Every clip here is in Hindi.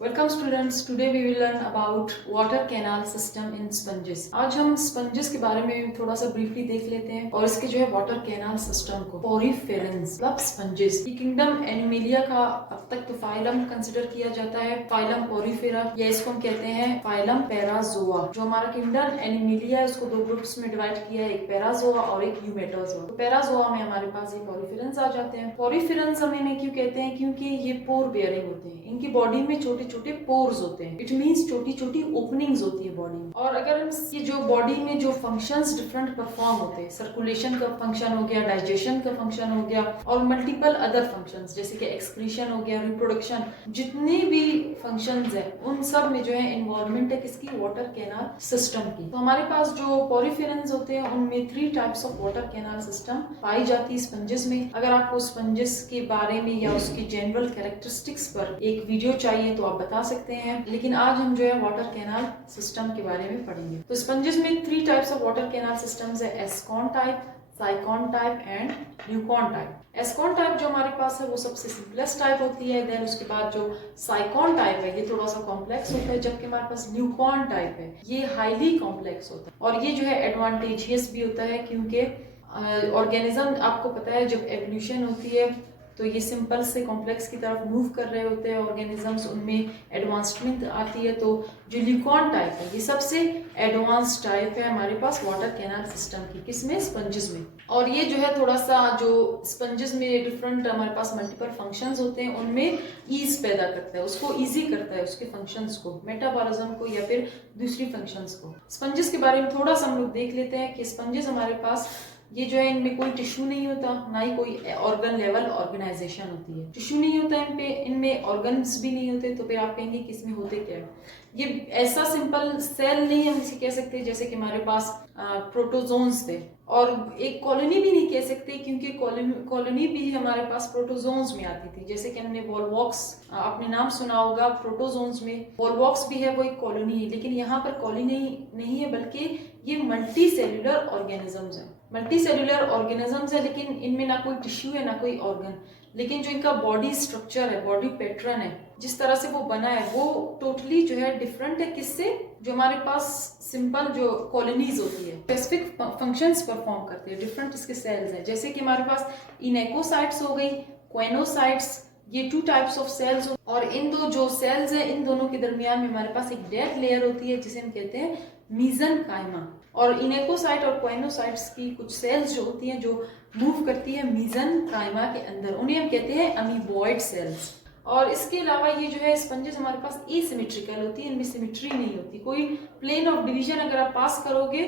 Welcome students, today we will learn about water canal system in sponges. आज हम स्पंजेस के बारे में थोड़ा सा ब्रीफली देख लेते हैं और इसके जो है वाटर कैनाल सिस्टम को। पोरिफेरेंस मतलब स्पंजेस, ये किंगडम एनिमेलिया का अब तक तो फाइलम कंसिडर किया जाता है, फाइलम पोरिफेरा, या इसको हम कहते हैं फाइलम पैराजोआ। जो हमारा किंगडम एनिमेलिया है उसको दो ग्रुप्स में डिवाइड किया है, एक पैराजोआ और एक यूमेटोजोआ। तो पैराजोआ में हमारे पास ये पोरिफेरेंस आ जाते हैं। पोरिफेरेंस हम इन्हें क्यों कहते हैं? क्योंकि ये पोर बेयरिंग होते हैं, इनकी बॉडी में छोटे छोटे पोर्स होते हैं। इट मींस छोटी छोटी ओपनिंग्स होती है बॉडी में। और अगर हम ये जो बॉडी में जो फंक्शंस डिफरेंट परफॉर्म होते हैं, सर्कुलेशन का फंक्शन हो गया, डाइजेशन का फंक्शन हो गया और मल्टीपल अदर फंक्शंस जैसे कि एक्सक्रीशन हो गया, रिप्रोडक्शन, जितने भी फंक्शंस है उन सब में जो है इन्वॉल्वमेंट है किसकी? वाटर कैनाल सिस्टम की। तो हमारे पास जो पोरिफेरेंस होते हैं उनमें 3 types of water canal system पाई जाती है स्पंजेस में। अगर आपको स्पंजेस के बारे में या उसकी जनरल कैरेक्टरिस्टिक्स पर एक वीडियो चाहिए तो आप बता सकते हैं, लेकिन आज हम जो है वाटर कैनाल सिस्टम के बारे में पढ़ेंगे। तो स्पंजेस में 3 types of water canal systems है, ascon type, sycon type and leucon type. Ascon type जो हमारे पास है वो सबसे सिंपलेस्ट टाइप होती है। देन उसके बाद जो साइकॉन टाइप है ये थोड़ा सा कॉम्प्लेक्स होता है, जबकि हमारे पास ल्यूकॉन टाइप है ये हाईली कॉम्प्लेक्स होता है। और ये जो है एडवांटेजियस भी होता है क्योंकि ऑर्गेनिज्म, आपको पता है जब एवोल्यूशन होती है तो ये सिंपल से कॉम्प्लेक्स की तरफ मूव कर रहे होते हैं ऑर्गेनिजम्स, उनमें एडवांसमेंट आती है। तो जो ल्यूकॉन टाइप है ये सबसे एडवांस टाइप है हमारे पास वाटर कैनाल सिस्टम की। किसमें? स्पंजेस में। और ये जो है थोड़ा सा जो स्पंजेस में डिफरेंट हमारे पास मल्टीपल फंक्शंस होते हैं उनमें ईज पैदा करता है, उसको ईजी करता है, उसके फंक्शंस को, मेटाबॉलिज्म को या फिर दूसरी फंक्शंस को। स्पंजेस के बारे में थोड़ा सा हम लोग देख लेते हैं कि स्पंजेस हमारे पास ये जो है इनमें कोई टिश्यू नहीं होता, ना ही कोई ऑर्गन लेवल ऑर्गेनाइजेशन होती है। टिश्यू नहीं होता इनमें ऑर्गन्स भी नहीं होते, तो फिर आप कहेंगे कि इसमें होते क्या है? ये ऐसा सिंपल सेल नहीं हम इसे कह सकते जैसे कि हमारे पास प्रोटोजोन्स थे, और एक कॉलोनी भी नहीं कह सकते क्योंकि कॉलोनी भी हमारे पास प्रोटोजोन्स में आती थी। जैसे कि हमने वॉलवॉक्स, आपने नाम सुना होगा, प्रोटोजोन्स में वॉलवॉक्स भी है, वो एक कॉलोनी है, लेकिन यहाँ पर कॉलोनी नहीं है बल्कि ये मल्टी सेल्यूलर ऑर्गेनिजम्स है। मल्टी सेल्यूलर ऑर्गेनिजम्स है लेकिन इनमें ना कोई टिश्यू है ना कोई ऑर्गन, लेकिन जो इनका बॉडी स्ट्रक्चर है, बॉडी पैटर्न है, जिस तरह से वो बना है वो टोटली जो है डिफरेंट है। किससे? जो हमारे पास सिंपल जो कॉलोनीज होती है स्पेसिफिक फंक्शंस परफॉर्म करती है, डिफरेंट इसके सेल्स हैं। जैसे कि हमारे पास इनेकोसाइट्स हो गई, क्वेनोसाइट्स, ये 2 टाइप्स ऑफ सेल्स। और इन दो जो सेल्स हैं इन दोनों के दरमियान में हमारे पास एक डेड लेयर होती है जिसे हम कहते हैं मीजनकाइमा। और इनेकोसाइट और क्वेनोसाइट्स की कुछ सेल्स जो होती हैं जो मूव करती है मीजनकाइमा के अंदर, उन्हें हम कहते हैं अमीबॉइड सेल्स। और इसके अलावा ये जो है स्पंजेस हमारे पास एसिमेट्रिकल होती है, इनमें सिमेट्री नहीं होती। कोई प्लेन ऑफ डिवीजन अगर आप पास करोगे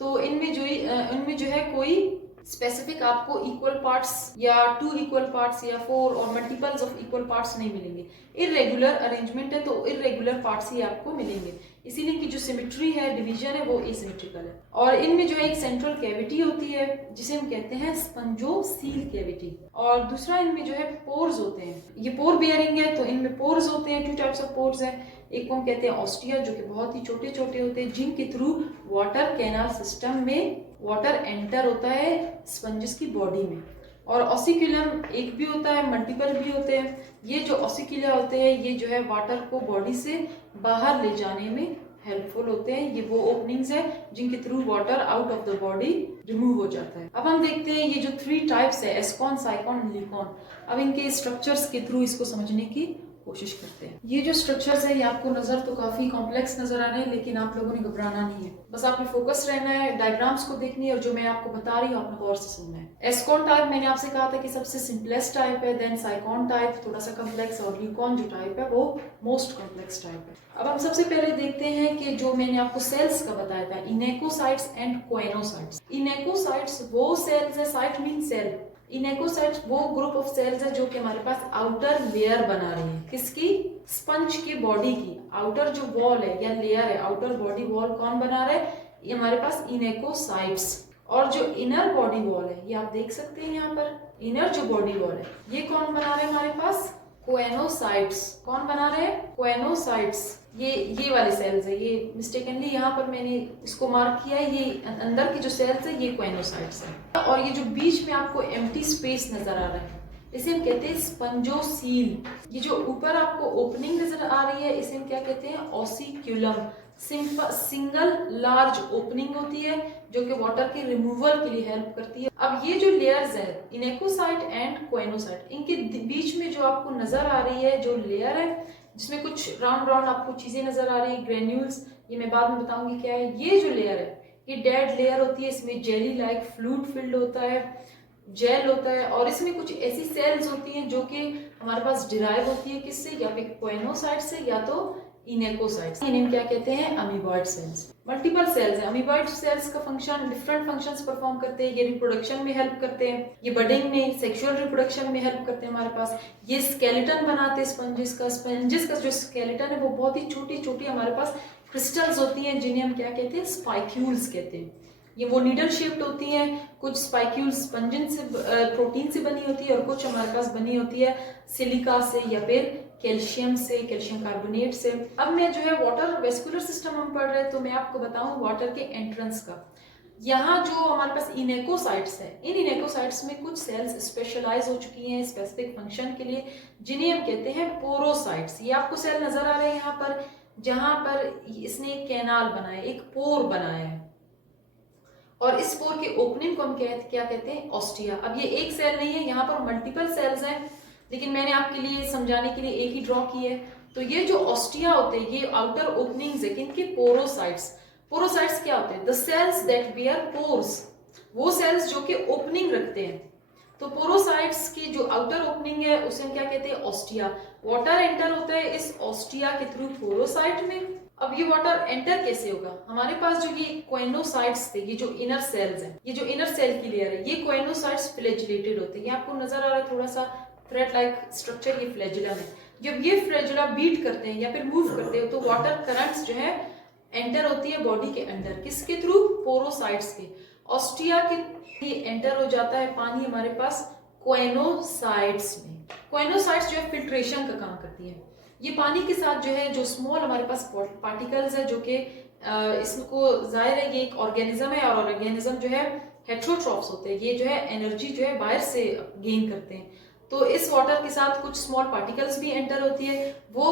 तो इनमें जो है कोई स्पेसिफिक आपको इक्वल पार्ट्स या 2 इक्वल पार्ट्स या 4 और मल्टीपल्स ऑफ इक्वल पार्ट्स नहीं मिलेंगे। इरेगुलर अरेंजमेंट है तो इरेगुलर पार्ट्स ही आपको मिलेंगे, इसीलिए कि जो सिमेट्री है, डिवीजन है, वो एसिमेट्रिकल है। और इनमें जो है एक सेंट्रल कैविटी होती है जिसे हम कहते हैं स्पंजोसील कैविटी। और दूसरा इनमें जो है पोर्स होते हैं, ये पोर बियरिंग है तो इनमें पोर्स होते हैं, 2 टाइप्स ऑफ पोर्स हैं। एक को हम कहते हैं ऑस्टिया जो कि बहुत ही छोटे छोटे होते हैं, जिनके थ्रू वाटर कैनाल सिस्टम में वाटर एंटर होता है स्पंजेस की बॉडी में। और ऑसिक्यूलम एक भी होता है, मल्टीपल भी होते हैं। ये जो ऑसिक्यूला होते हैं ये जो है वाटर को बॉडी से बाहर ले जाने में हेल्पफुल होते हैं। ये वो ओपनिंग्स है जिनके through water out of the body remove हो जाता है। अब हम देखते हैं ये जो 3 टाइप्स है, एस्कॉन, साइकॉन, ल्यूकॉन। अब इनके स्ट्रक्चर्स के थ्रू इसको समझने की कोशिश करते हैं। ये जो स्ट्रक्चर्स है ये आपको नजर तो काफी कॉम्प्लेक्स नजर आ रहे हैं, लेकिन आप लोगों ने घबराना नहीं है, बस आपने फोकस रहना है, डायग्राम्स को देखनी है और जो मैं आपको बता रही हूँ आपने गौर से सुनना है। एस्कॉन टाइप मैंने आपसे कहा था कि सबसे सिंपलेस्ट टाइप है, देन साइकॉन टाइप थोड़ा सा कॉम्प्लेक्स, और ल्यूकॉन जो टाइप है वो मोस्ट कॉम्प्लेक्स टाइप है। अब हम सबसे पहले देखते हैं कि जो मैंने आपको सेल्स का बताया था, इनेकोसाइट्स एंड क्वेनोसाइट्स। इनेकोसाइट्स वो सेल्स है, साइट मीन सेल, इनेकोसाइट्स वो ग्रुप ऑफ सेल्स है जो कि हमारे पास आउटर लेयर बना रही है। किसकी? स्पंज की बॉडी की आउटर जो वॉल है या लेयर है, आउटर बॉडी वॉल कौन बना रहा है? ये हमारे पास इनेकोसाइट्स। और जो इनर बॉडी वॉल है ये आप देख सकते हैं यहाँ पर, इनर जो बॉडी वॉल है ये कौन बना रहे हैं? हमारे पास क्वेनोसाइट्स। कौन बना रहे हैं? क्वेनोसाइट्स। ये वाले सेल्स है, ये मिस्टेकनली यहाँ पर मैंने इसको मार्क किया है, ये अंदर की जो सेल्स है ये क्वेनोसाइट्स है। और ये जो बीच में आपको एम्प्टी स्पेस नजर आ रहा है इसे हम कहते हैं स्पंजोसील। ये जो ऊपर आपको ओपनिंग नजर आ रही है इसे हम क्या कहते हैं, ऑसिक्यूलम। सिंगल लार्ज ओपनिंग होती है जो कि वाटर के रिमूवल के लिए हेल्प करती है। अब ये जो लेयर्स है इनेकोसाइट एंड कोएनोसाइट, इनके बीच में जो आपको नजर आ रही है जो लेयर है जिसमें कुछ राउंड राउंड आपको चीजें नजर आ रही है, ग्रेन्यूल्स, ये मैं बाद में बताऊंगी क्या है। ये जो लेयर है ये डेड लेयर होती है, इसमें जेली लाइक फ्लूइड फिल्ड होता है, जेल होता है, और इसमें कुछ ऐसी सेल्स होती हैं जो कि हमारे पास डिराइव होती है किससे, या फिर कोएनोसाइट से या तो इनेकोसाइट्स। इन्हें क्या कहते हैं, अमीबॉइड सेल्स। मल्टीपल सेल्स हैं। अमीबॉइड सेल्स का फंक्शन डिफरेंट फंक्शंस परफॉर्म करते हैं। ये रिप्रोडक्शन में हेल्प करते हैं, ये बडिंग में, सेक्सुअल रिप्रोडक्शन में हेल्प करते हैं हमारे पास। ये स्केलेटन बनाते हैं स्पंजिस का। स्पंजिस का जो स्केलेटन है वो बहुत ही छोटी छोटी हमारे पास क्रिस्टल्स होती हैं जिन्हें हम क्या कहते हैं, स्पाइक्यूल्स कहते हैं। ये वो नीडल शेप्ड होती हैं, कुछ स्पाइक्यूल्स स्पंजिन से प्रोटीन से बनी होती है और कुछ हमारे पास बनी होती है सिलिका से या फिर कैल्शियम से, कैल्शियम कार्बोनेट से। अब मैं जो है वाटर वेस्कुलर सिस्टम हम पढ़ रहे हैं तो मैं आपको बताऊं वाटर के एंट्रेंस का। यहाँ जो हमारे पास इनेकोसाइट्स है, इन इनेकोसाइट्स में कुछ सेल्स स्पेशलाइज हो चुकी हैं स्पेसिफिक फंक्शन के लिए जिन्हें हम कहते हैं पोरोसाइट्स। ये आपको सेल नजर आ रहे हैं यहाँ पर, जहां पर इसने एक कैनाल बनाया, एक पोर बनाया है, और इस पोर के ओपनिंग को हम क्या कहते हैं, ऑस्टिया। अब ये एक सेल नहीं है, यहाँ पर मल्टीपल सेल्स हैं, लेकिन मैंने आपके लिए समझाने के लिए एक ही ड्रॉ की है। तो ये जो ऑस्टिया होते हैं ये आउटर ओपनिंग्स है किनके, पोरोसाइट्स। पोरोसाइट्स क्या होते हैं, the cells that bear pores, वो सेल्स जो कि ओपनिंग रखते हैं। तो पोरोसाइट्स की जो आउटर ओपनिंग है उसे हम क्या कहते हैं, ऑस्टिया। वाटर एंटर होता है इस ऑस्टिया के थ्रू पोरोसाइट में। अब ये वाटर एंटर कैसे होगा, हमारे पास जो ये कोएनोसाइट्स थे, ये जो इनर सेल्स हैं, ये जो इनर सेल की लेयर है, ये कोएनोसाइट्स फ्लैजिलेटेड होते हैं। ये आपको नजर आ रहा है थोड़ा सा थ्रेड लाइक स्ट्रक्चर, ये फ्लैजिला है। जब ये फ्लैजिला बीट करते हैं या फिर मूव करते हैं तो वाटर करंट्स जो है एंटर होती है बॉडी के अंदर, किसके थ्रू, पोरोसाइट्स के। ऑस्टिया के एंटर हो जाता है पानी हमारे पास कोएनोसाइट्स में। कोएनोसाइट्स जो है फिल्ट्रेशन का काम करती है। ये पानी के साथ जो है जो स्मॉल हमारे पास पार्टिकल्स है जो कि इसको जाहिर है ये एक ऑर्गेनिज्म है, और ऑर्गेनिज्म जो है हेट्रोट्रॉफ्स होते हैं, ये जो है एनर्जी जो है बाहर से गेन करते हैं। तो इस वाटर के साथ कुछ स्मॉल पार्टिकल्स भी एंटर होती है, वो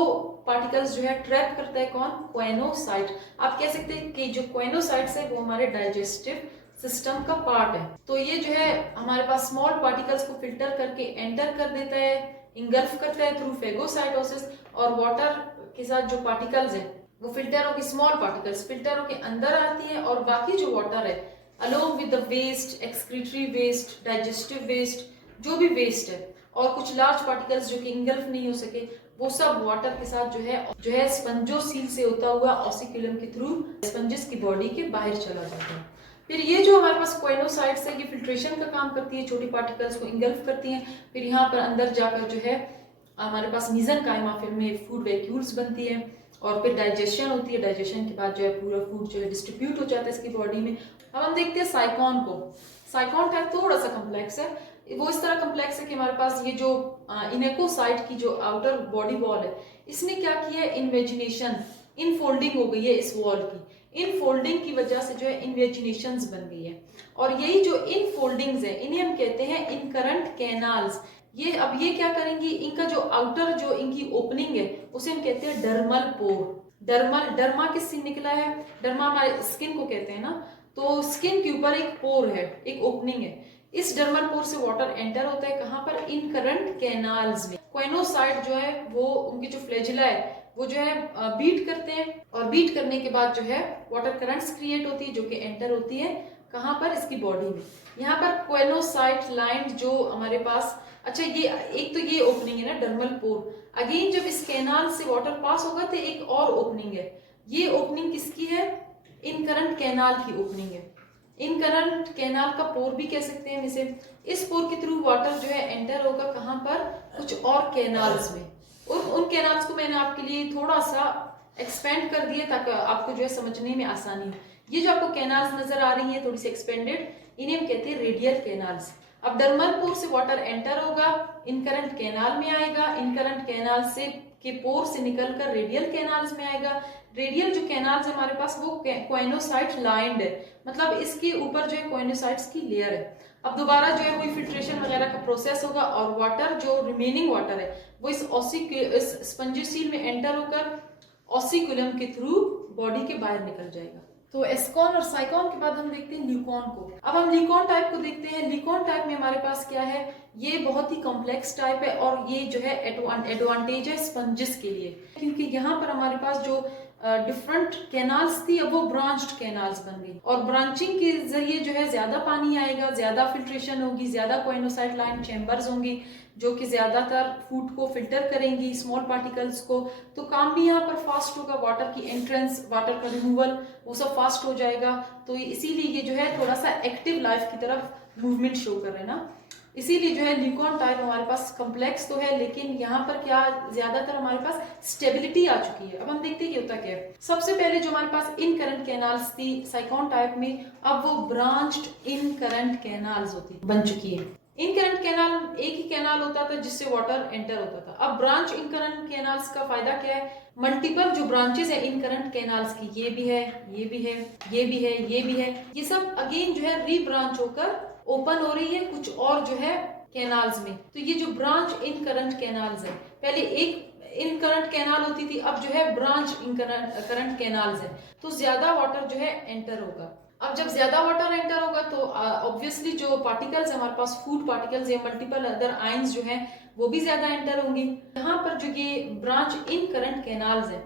पार्टिकल्स जो है ट्रैप करता है कौन, कोएनोसाइट। आप कह सकते हैं कि जो कोएनोसाइट्स है वो हमारे डाइजेस्टिव सिस्टम का पार्ट है। तो ये जो है हमारे पास स्मॉल पार्टिकल्स को फिल्टर करके एंटर कर देता है, इंगल्फ करता है थ्रू फेगोसाइटोसिस, और वाटर के साथ जो पार्टिकल्स हैं वो फिल्टर होकर, स्मॉल पार्टिकल्स फिल्टर होकर अंदर आती है, और बाकी जो वाटर है along with the waste, excretory waste, digestive waste, जो भी वेस्ट है, और कुछ लार्ज पार्टिकल्स जो कि इंगल्फ नहीं हो सके, वो सब वाटर के साथ जो है स्पंजोसील से होता हुआ ऑसिक्यूलम के थ्रू स्पंजिस की बॉडी के बाहर चला जाता है। फिर ये जो हमारे पास कोएनोसाइट्स है ये फिल्ट्रेशन का काम करती है, छोटी पार्टिकल्स को इंगल्फ करती हैं। फिर यहाँ पर अंदर जाकर जो है हमारे पास मीजनकाइमा फिर में फूड वैक्यूल्स बनती है, और फिर डाइजेशन होती है। डाइजेशन के बाद जो है पूरा फूड जो है डिस्ट्रीब्यूट हो जाता है इसकी बॉडी में। अब हम देखते हैं साइकॉन को। साइकॉन का थोड़ा सा कम्प्लेक्स है, वो इस तरह कम्प्लेक्स है कि हमारे पास ये जो इनेकोसाइट की जो आउटर बॉडी वॉल है इसने क्या किया है, इन्वेजिनेशन, इनफोल्डिंग हो गई है इस वॉल की। इनफोल्डिंग की वजह से जो है इन्वेजिनेशंस बन गई है, और यही जो इनफोल्डिंग्स है इन्हें हम कहते हैं इनकरंट कैनाल्स। ये अब ये क्या करेंगी, इनका जो आउटर जो इनकी ओपनिंग है उसे हम कहते हैं डर्मल पोर। डर्मा किससे निकला है, डर्मा हमारे स्किन को कहते हैं ना, तो स्किन के ऊपर एक पोर है, एक ओपनिंग है। इस डर्मल पोर से वाटर एंटर होता है कहाँ पर, इनकरंट कैनाल्स में। कोएनोसाइट जो है वो उनकी जो फ्लैजिला है वो जो है बीट करते हैं, और बीट करने के बाद जो है वाटर करंट्स क्रिएट होती है जो कि एंटर होती है कहाँ पर, इसकी बॉडी में। यहाँ पर कोएनोसाइट लाइन जो हमारे पास, अच्छा ये एक तो ये ओपनिंग है ना डर्मल पोर, अगेन जब इस कैनाल से वाटर पास होगा तो एक और ओपनिंग है। ये ओपनिंग किसकी है, इनकरंट कैनाल की ओपनिंग है। इनकरंट कैनाल का पोर भी कह सकते हैं इसे। इस पोर के थ्रू वाटर जो है एंटर होगा कहाँ पर, कुछ और कैनाल्स में। उन कैनाल्स को मैंने आपके लिए थोड़ा सा एक्सपेंड कर दिया ताकि आपको जो है समझने में आसानी हो। ये जो आपको कैनाल्स नजर आ रही है थोड़ी सी एक्सपेंडेड, इन्हें हम कहते हैं रेडियल कैनाल्स। अब डर्मल पोर से वाटर एंटर होगा, इनकरंट कैनाल में आएगा, इनकरंट कैनाल से के पोर से निकलकर रेडियल कैनाल्स में आएगा। रेडियल जो कैनाल्स हमारे पास वो कोएनोसाइट लाइंड है, मतलब इसके ऊपर जो है कोएनोसाइट्स की लेयर है। अब दोबारा जो है वही फिल्ट्रेशन वगैरह का प्रोसेस होगा और वाटर जो रिमेनिंग वाटर है वो इस स्पंजियोसील में एंटर होकर ऑसिकुलम के थ्रू बॉडी के बाहर निकल जाएगा। तो एस्कॉन और साइकॉन के बाद हम देखते हैं ल्यूकॉन को। अब हम ल्यूकॉन टाइप को देखते हैं। ल्यूकॉन टाइप में हमारे पास क्या है, ये बहुत ही कॉम्प्लेक्स टाइप है और ये जो है एडवांटेज है स्पंजिस के लिए, क्योंकि यहाँ पर हमारे पास जो डिफरेंट कैनाल्स थी अब वो ब्रांच्ड कैनाल्स बन गई और ब्रांचिंग के जरिए जो है ज्यादा पानी आएगा, ज्यादा फिल्ट्रेशन होगी, ज्यादा कोइनोसाइट लाइन चैम्बर्स होंगी जो कि ज्यादातर फूड को फिल्टर करेंगी, स्मॉल पार्टिकल्स को। तो काम भी यहाँ पर फास्ट होगा, वाटर की एंट्रेंस, वाटर का रिमूवल, वो सब फास्ट हो जाएगा। तो इसीलिए ये जो है थोड़ा सा एक्टिव लाइफ की तरफ मूवमेंट शो कर रहे हैं ना, इसीलिए जो है ल्यूकॉन टाइप हमारे पास कॉम्प्लेक्स तो है लेकिन यहाँ पर क्या ज्यादातर हमारे पास स्टेबिलिटी आ चुकी है। अब हम देखते हैं कि होता क्या है। सबसे पहले जो हमारे पास इन करंट कैनाल्स थी साइकॉन टाइप में, अब वो ब्रांच्ड इन करंट कैनाल्स होती बन चुकी है। इन करंट कैनाल एक ही कैनाल होता था जिससे वाटर एंटर होता था। अब ब्रांच इन करंट कैनाल्स का फायदा क्या है, मल्टीपल जो ब्रांचेस है इन करंट कैनाल्स की, ये भी है, ये भी है, ये भी है, ये भी है, ये सब अगेन जो है रीब्रांच होकर ओपन हो रही है कुछ और जो है कैनाल्स में। तो ये जो ब्रांच इन करंट कैनाल्स है, पहले एक इन करंट कैनाल होती थी, अब जो है ब्रांच इन करंट कैनाल्स है, तो ज्यादा वाटर जो है एंटर होगा। अब जब ज्यादा वाटर एंटर होगा तो ऑब्वियसली जो पार्टिकल्स हमारे पास फूड पार्टिकल्स या मल्टीपल अदर आयंस जो हैं वो भी ज्यादा एंटर होंगी। यहाँ पर जो ये ब्रांच इन करंट कैनाल्स है,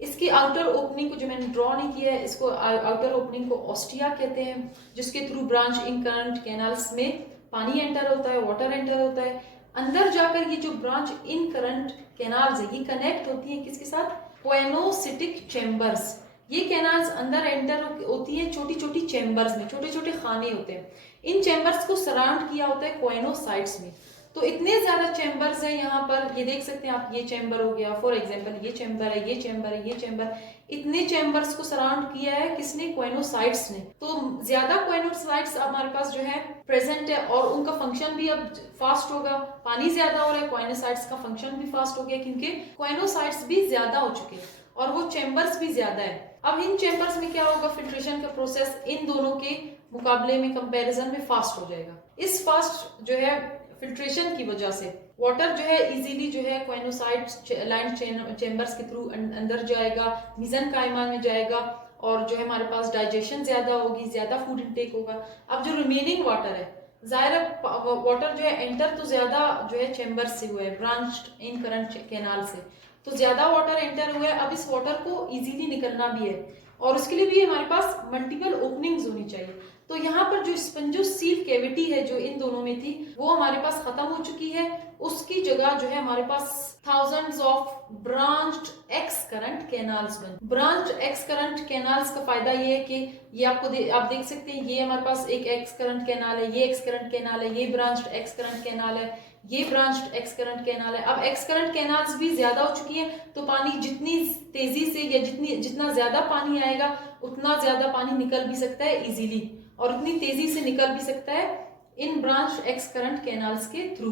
इसकी आउटर ओपनिंग को जो मैंने ड्रॉ नहीं किया है, इसको आउटर ओपनिंग को ऑस्टिया कहते हैं, जिसके थ्रू ब्रांच इन करंट कैनाल्स में पानी एंटर होता है, वाटर एंटर होता है। अंदर जाकर ये जो ब्रांच इन करंट कैनाल्स है ये कनेक्ट होती है किसके साथ, कोएनोसिटिक चैम्बर्स। ये कैनाल्स अंदर एंटर होती है छोटी छोटी चैम्बर्स में, छोटे छोटे खाने होते हैं। इन चैम्बर्स को सराउंड किया होता है कोएनोसाइट्स में। तो इतने ज्यादा चैम्बर्स हैं यहाँ पर, ये देख सकते हैं आप, ये चैम्बर हो गया फॉर एग्जांपल, ये चैम्बर है, ये चैम्बर है, ये चैम्बर, इतने चैम्बर्स को सराउंड किया है किसने, कोएनोसाइट्स ने। तो ज्यादा कोएनोसाइट्स हमारे पास जो है प्रेजेंट है और उनका फंक्शन भी अब फास्ट होगा। पानी ज्यादा हो रहा है, कोएनोसाइट्स का फंक्शन भी फास्ट हो गया क्योंकि कोएनोसाइट्स भी ज्यादा हो चुके हैं और वो चैम्बर्स भी ज्यादा है। अब इन चैम्बर्स में क्या होगा, फिल्ट्रेशन का प्रोसेस इन दोनों के मुकाबले में कंपैरिजन में फास्ट हो जाएगा। इस फास्ट जो है फिल्ट्रेशन की वजह से वाटर जो है इजीली जो है कोएनोसाइट लाइन चैम्बर्स के थ्रू अंदर जाएगा, मेसेनकाइमा में जाएगा और जो है हमारे पास डाइजेशन ज्यादा होगी, ज्यादा फूड इनटेक होगा। अब जो रिमेनिंग वाटर है, जाहिर वाटर जो है एंटर तो ज्यादा जो है चैम्बर्स से हुआ है, ब्रांच्ड इन करंट कैनाल से, तो ज्यादा वाटर एंटर हुआ है। अब इस वाटर को इजीली निकलना भी है और उसके लिए भी हमारे पास मल्टीपल ओपनिंग्स होनी चाहिए। तो यहाँ पर जो स्पंजोसील कैविटी है जो इन दोनों में थी वो हमारे पास खत्म हो चुकी है, उसकी जगह जो है हमारे पास thousands of branched excurrent canals बन। ब्रांच एक्स करंट कैनाल्स का फायदा ये है कि ये आप देख सकते हैं, ये हमारे पास एक एक्स करंट कैनाल है, ये एक्स करंट कैनाल है, ये ब्रांच्ड एक्स करंट कैनाल है, ये ब्रांच्ड एक्स करंट कैनाल है। अब एक्स करंट कैनाल्स भी ज्यादा हो चुकी है तो पानी जितनी तेजी से या जितना ज्यादा पानी आएगा उतना ज्यादा पानी निकल भी सकता है इजीली और उतनी तेजी से निकल भी सकता है इन ब्रांच एक्स करंट कैनाल्स के थ्रू।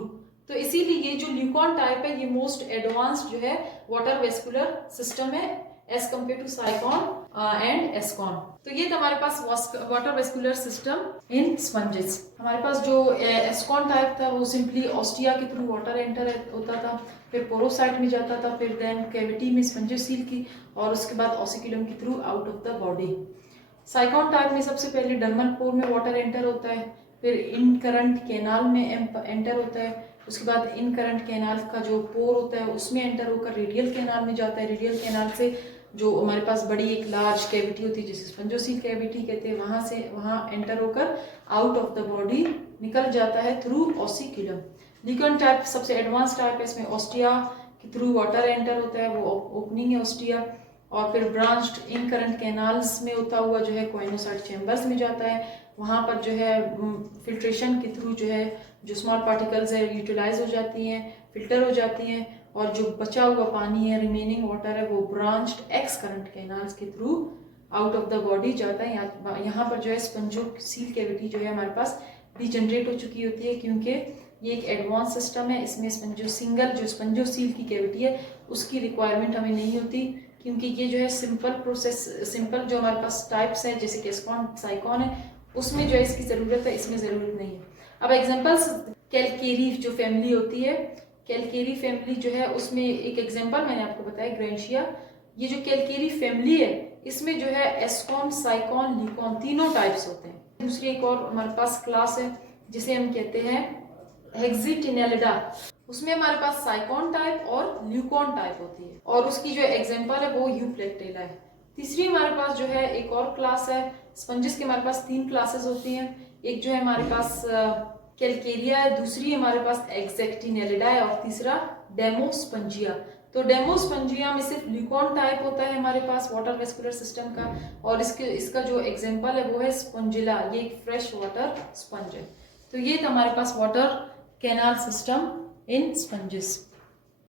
तो इसीलिए ये जो ल्यूकॉन टाइप है ये मोस्ट एडवांस्ड जो है वाटर वेस्कुलर सिस्टम है as compare to sycon and ascon. तो ये था हमारे पास water vascular system in sponges. हमारे पास जो एस्कॉन टाइप था वो सिंपली ऑस्टिया के थ्रू वाटर एंटर होता था, फिर पोरोसाइट में जाता था, फिर देन कैविटी में स्पंजोसील की और उसके बाद ऑसिकुलम के through out of the body. साइकॉन type में सबसे पहले डर्मल पोर में वाटर एंटर होता है, फिर इन करंट कैनाल में एंटर होता है, उसके बाद इन करंट कैनाल का जो पोर होता है उसमें एंटर होकर रेडियल कैनाल में जाता है। रेडियल कैनाल से जो हमारे पास बड़ी एक लार्ज कैविटी होती है जिसे स्पंजोसील कैविटी कहते हैं, वहां एंटर होकर आउट ऑफ द बॉडी निकल जाता है थ्रू ऑसिकुलम। ल्यूकॉन टाइप सबसे एडवांस टाइप है, इसमें ऑस्टिया के थ्रू वाटर एंटर होता है, वो ओपनिंग है ऑस्टिया, और फिर ब्रांच्ड इन करंट कैनाल्स में होता हुआ जो है कोइनोसाइट चैम्बर्स में जाता है। वहाँ पर जो है फिल्ट्रेशन के थ्रू जो है जो स्मॉल पार्टिकल्स है यूटिलाइज हो जाती हैं, फिल्टर हो जाती हैं और जो बचा हुआ पानी है, रिमेनिंग वाटर है, वो ब्रांच्ड एक्स करंट कैनाल्स के through out of the body जाता है। यहाँ पर जो है स्पंजोसील कैविटी जो है हमारे पास डिजनरेट हो चुकी होती है क्योंकि ये एक एडवांस सिस्टम है, इसमें जो स्पंजोसील की कैविटी है उसकी रिक्वायरमेंट हमें नहीं होती क्योंकि ये जो है सिंपल प्रोसेस, सिंपल जो हमारे पास टाइप्स हैं जैसे कि एस्कॉन साइकॉन है उसमें जो है इसकी ज़रूरत है, इसमें ज़रूरत नहीं है। अब एग्जांपल्स, कैलकेरी जो फैमिली होती है, कैलकेरी फैमिली जो है उसमें एक एग्जांपल मैंने आपको बताया ग्रेंशिया। ये जो कैलकेरी फैमिली है इसमें जो है एस्कॉन, साइकॉन, ल्यूकॉन तीनों टाइप्स होते हैं। दूसरी एक और हमारे पास क्लास है जिसे हम कहते हैं हेक्सिटिनेलिडा। उसमें हमारे पास साइकॉन टाइप और ल्यूकॉन टाइप होती है और उसकी जो एग्जांपल है वो यूप्लेक्टेला है। तीसरी हमारे पास जो है एक और क्लास है स्पंजेस के, हमारे पास 3 क्लासेस होती हैं। एक जो है हमारे पास कैलकेरिया है, दूसरी हमारे पास एक्जेक्टिनेलिडा है और तीसरा डेमोस्पंजिया। तो डेमोस्पंजिया में सिर्फ ल्यूकॉन टाइप होता है हमारे पास वाटर वेस्कुलर सिस्टम का, और इसका जो एग्जांपल है वो है स्पंजिला, ये एक फ्रेश वाटर स्पंज है। तो ये था हमारे पास water canal system in sponges.